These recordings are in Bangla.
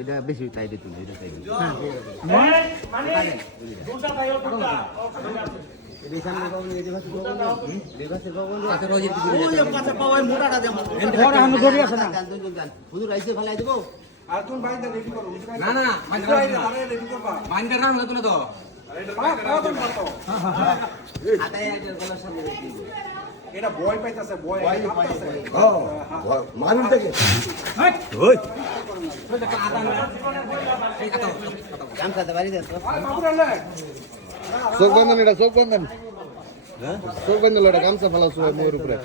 এটা বেশি টাইটে তুলে এটা টাইটে না না না তো এটা ভয় পাইতেছে ভয় দেন তো। চোখ বন্ধন এটা চোখ বন্ধন চোখ বন্ধন ওটা গামছা ফেলা মোর উপরে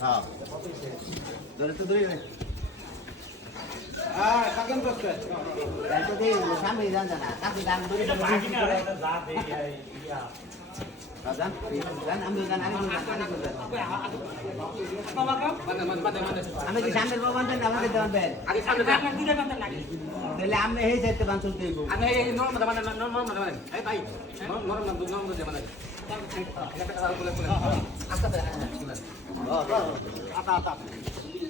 হ্যাঁ। ধরে তো ধরে নে। যাইতে দে, সামনে যান জানা। কাছে যান, ধরে ধরে ধরে। হ্যাঁ, আমি কি সামনের বাবান দেন আমাকে দেওয়ান দেন আগে সামনে যা তাহলে আমি এই সাইডে বান চলতে আমি এই নরম মানে মানে নরম নরম মানে এই ভাই নরম নরম নরম নরম মানে আস্তে এটা দেন নাকি সামনে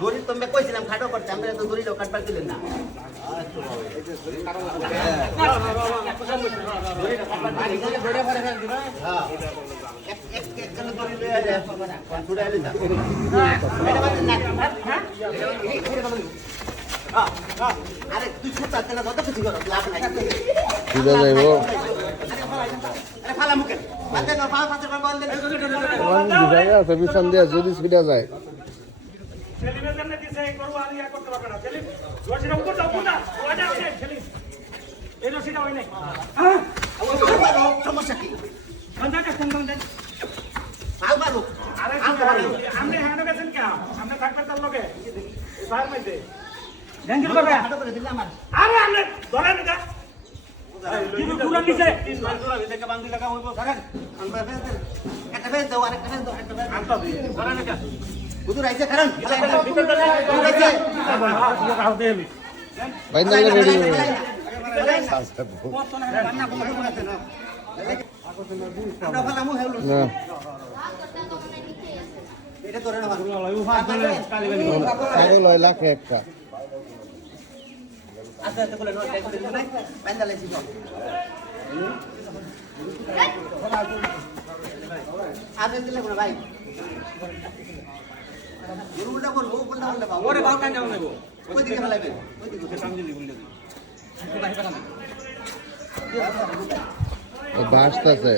দড়ি তো আমি কইছিলাম খাটো করতে আমরা তো দড়ি লোক কাটবার দিলেন না। করে না এটা বাদ না হ্যাঁ হ্যাঁ আরে তুই ছুটতে না। কত কিছু করো লাভ নাই। সিধা যাইবো আরে ফালা মুকে বাদ দেন ফালা ফালা বাদ দেন জায়গা আছে বিছান দিয়া যদি সিধা যায় সমস্যা কি ফাল মারো আম তো মারো খাটো করে দিলে আমার। একটা ফেস দাও আরেকটা ফেস দাও একটা ফেস দাও হেলু না এটা ধরে না সাইকেল লয় লাখে একটা আস্তে আস্তে বলে নয় টাইপ করে নাই বাইন্দা লাইছি আগে দিলে ভাই। গুরুটা বলব কোনটা বললে বাবু ওরে বাউ কান যাও নেব। ওই দিকে ফেলাইবেন ওই দিকে বাসতাছে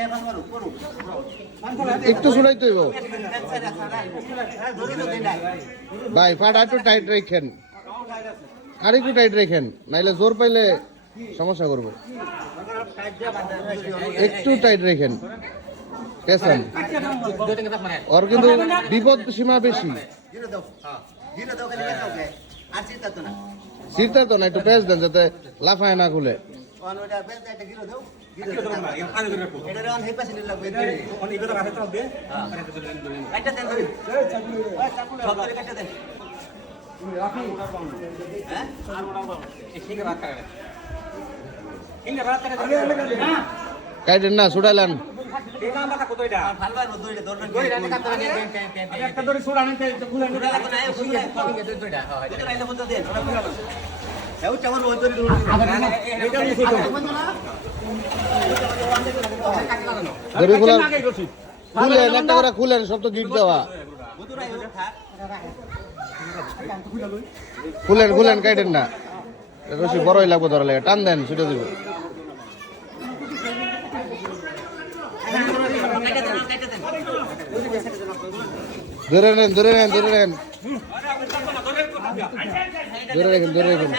এবার মারো করো একটু শুনাই তো ভাই পাটা একটু টাইট রেখেন আর একটু টাইট রেখেন নাইলে জোর পাইলে সমস্যা করব। একটু টাইট রেখেন। পেছন ওর কিন্তু বিপদ সীমা বেশি। চিন্তা তো না, একটু পেঁচ দেন যাতে লাফায় না খুলে। হ্যাঁ? কাইটেন না ছুটাইলেন হয় খুলেন একটা করে খুলেন সব তো গিট দেওয়া খুলেন খুলেন কাইটেন না রশি বড়ই লাগবে ধরা লাগে টান দেন ছুটে দিব কাটতে দেন কাটতে দেন ধরে নেন ধরে নেন ধরে নেন। ধরে রাখেন ধরে রাখেন।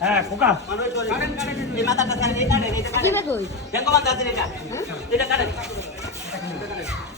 হ্যাঁ খোকা। হ্যাঁ ইয়ার দমটা দাও একটু নে আস্তে গরু এদিকে জানে লাগবো একটু